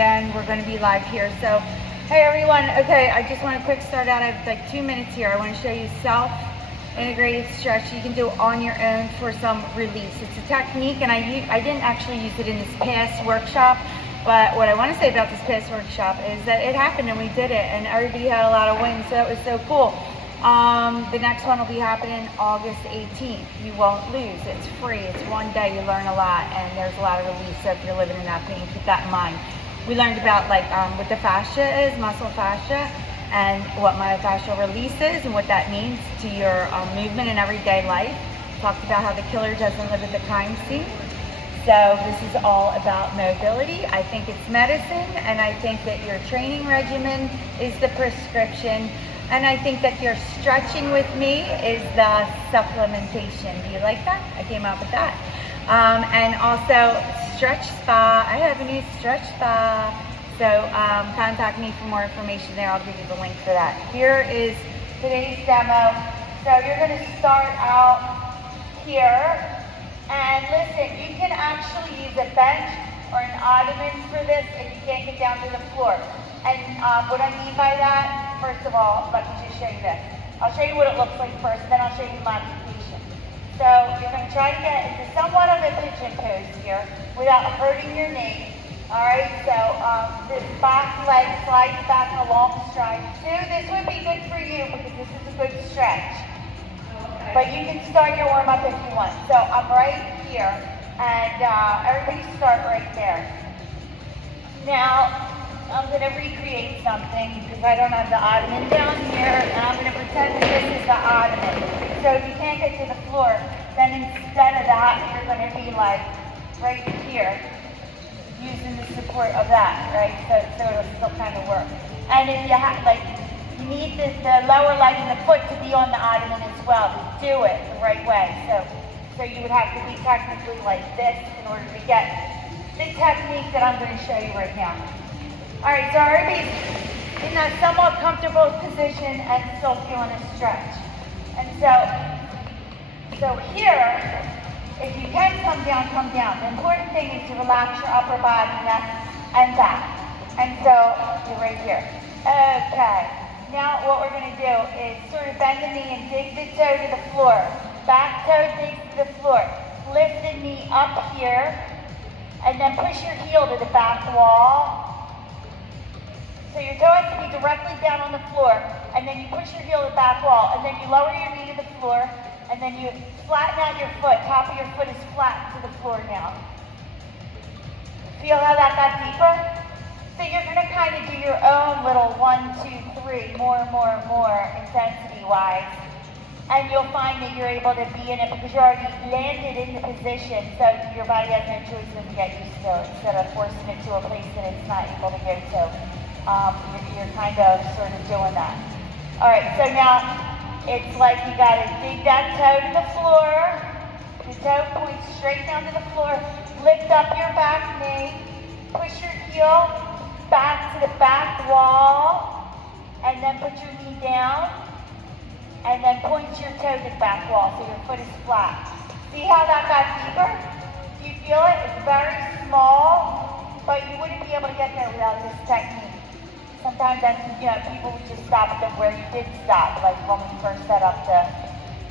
then we're going to be live here. So, hey everyone. Okay, I just want to quick start out. I have like 2 minutes here. I want to show you self-integrated stretch you can do on your own for some release. It's a technique, and I didn't actually use it in this past workshop. But what I want to say about this past workshop is that it happened and we did it, and everybody had a lot of wins, so it was so cool. The next one will be happening August 18th. You won't lose. It's free. It's one day. You learn a lot, and there's a lot of release. So if you're living in that pain, keep that in mind. We learned about like what the fascia is, muscle fascia, and what myofascial release is, and what that means to your movement in everyday life. Talked about how the killer doesn't live at the crime scene. So this is all about mobility. I think it's medicine, and I think that your training regimen is the prescription, and I think that your stretching with me is the supplementation. Do you like that? I came up with that. And also Stretch Spa. I have a new Stretch Spa. So contact me for more information there. I'll give you the link for that. Here is today's demo. So you're going to start out here. And listen, you can actually use a bench or an ottoman for this if you can't get down to the floor. And what I mean by that, first of all, let me just show you this. I'll show you what it looks like first, then I'll show you the modification. So you're going to try to get into somewhat of a pigeon pose here without hurting your knee. All right, so this back leg slides back in a long stride. This would be good for you because this is a good stretch. But you can start your warm-up if you want. So I'm right here, and everybody start right there. Now, I'm going to recreate something because I don't have the ottoman down here, and I'm going to pretend that this is the ottoman. So if you can't get to the floor, then instead of that, you're going to be like right here, using the support of that, right? So it'll still kind of work. And if you have, like, you need the lower leg and the foot to be on the ottoman as well to do it the right way. So you would have to be technically like this in order to get the technique that I'm going to show you right now. All right, so everybody's in that somewhat comfortable position and still feeling a stretch. And so here, if you can come down, come down. The important thing is to relax your upper body, neck, and back. And so you're right here. Okay. Now what we're going to do is sort of bend the knee and dig the toe to the floor. Back toe digs to the floor. Lift the knee up here, and then push your heel to the back wall. So your toe has to be directly down on the floor, and then you push your heel to the back wall, and then you lower your knee to the floor, and then you flatten out your foot. Top of your foot is flat to the floor now. Feel how that got deeper? So you're going to kind of do your own little 1, 2, 3, more, intensity-wise. And you'll find that you're able to be in it because you're already landed in the position, so your body has no choice than to get used to it instead of forcing it to a place that it's not able to go to. You're kind of sort of doing that. All right, so now it's like you got to dig that toe to the floor. The toe points straight down to the floor. Lift up your back knee. Push your heel back to the back wall, and then put your knee down, and then point your toe to the back wall so your foot is flat. See how that got deeper? Do you feel it? It's very small, but you wouldn't be able to get there without this technique. Sometimes that's, people would just stop at where you did stop, like when we first set up the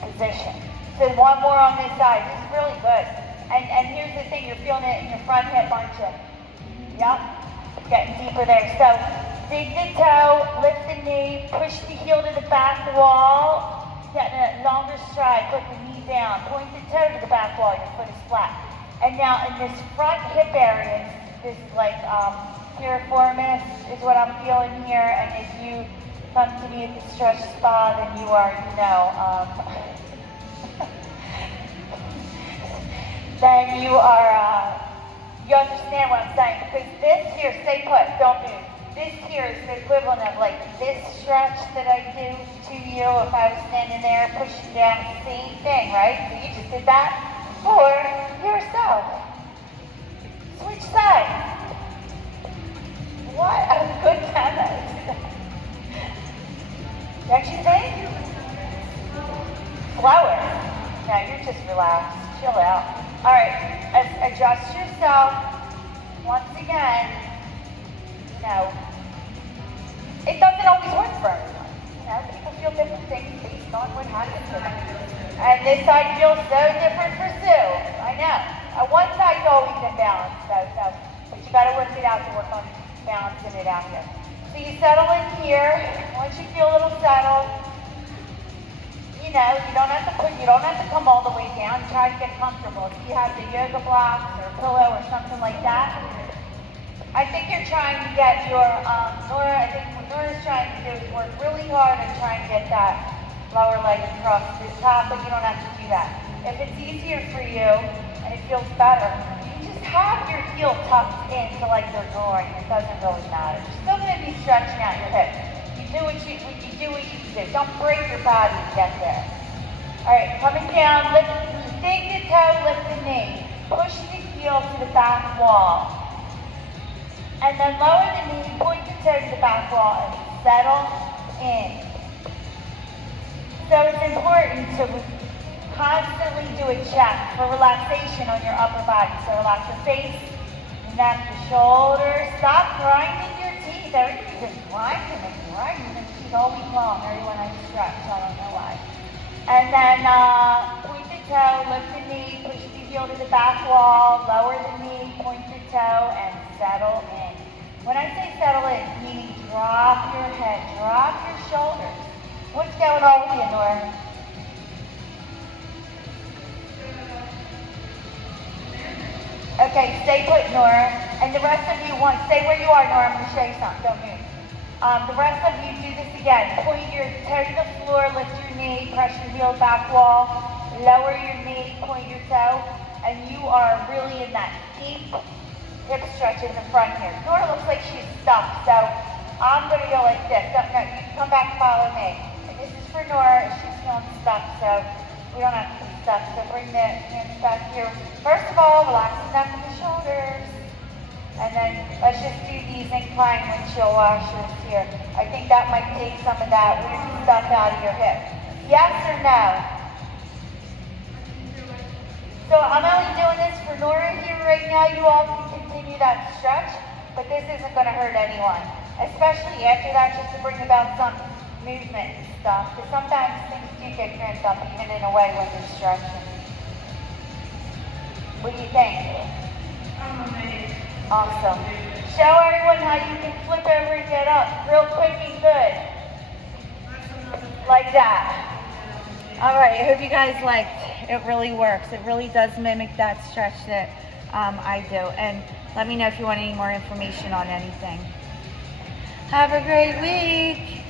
position. So one more on this side. This is really good. And here's the thing, you're feeling it in your front hip, aren't you? Yep. Getting deeper there. So dig the toe, lift the knee, push the heel to the back wall, getting a longer stride, put the knee down, point the toe to the back wall, your foot is flat. And now in this front hip area, this is like piriformis is what I'm feeling here, and if you come to me at the Stretch Spa, then you are, then you are, you understand what I'm saying, because this here, stay put, don't move. This here is the equivalent of like this stretch that I do to you if I was standing there pushing down, same thing, right? So you just did that for yourself. Switch sides. What a good demo. Don't you think? Slower. No, you're just relaxed. Chill out. All right, adjust yourself once again. know, it doesn't always work for everyone. You know, people feel different things based on what happens to them. And this side feels so different for Sue. I know. One side's always imbalanced, though, but you got to work it out to work on balancing it out here. So you settle in here. Once you feel a little settled, you know, you don't have to come all the way down. Try to get comfortable. If you have the yoga blocks or a pillow or something like that, I think you're trying to get your, I think what Nora's trying to do is work really hard and try and get that lower leg across the top, but you don't have to do that. If it's easier for you and it feels better, you just have your heel tucked into like your groin. It doesn't really matter. You're still going to be stretching out your hips. You do what you do. Don't break your body to get there. All right, coming down, lift, dig the toe, lift the knee. Push the heel to the back wall. And then lower the knee, point the toe to the back wall, and settle in. So it's important to constantly do a check for relaxation on your upper body. So relax your face, your neck, your shoulders. Stop grinding your teeth. Everybody's just grinding their teeth all week long. Everyone has stretch, so I don't know why. And then point the toe, lift the knee, push the heel to the back wall, lower the knee, point the toe, and settle in. When I say settle in, meaning drop your head, drop your shoulders. What's going on with you, Nora? Okay, stay put, Nora. And the rest of you stay where you are, Nora. I'm going to show you something. Don't move. The rest of you do this again. Point your toe to the floor, lift your knee, press your heel back wall, lower your knee, point your toe, and you are really in that deep hip stretch in the front here. Nora looks like she's stuck, so I'm going to go like this. No, you come back and follow me. And this is for Nora. She's feeling stuck, so we don't have to be stuck. So bring the hands back here. First of all, relax the neck and the shoulders. And then let's just do these incline windshield washers here. I think that might take some of that weird stuff out of your hip. Yes or no? So I'm only doing this for Nora here right now. You all can continue that stretch, but this isn't going to hurt anyone. Especially after that, just to bring about some movement and stuff. Because sometimes things do get cramped up even in a way when you're stretching. What do you think? I'm amazed. Awesome. Show everyone how you can flip over and get up real quick and good. Like that. All right, I hope you guys liked. It really works. It really does mimic that stretch that I do. And let me know if you want any more information on anything. Have a great week.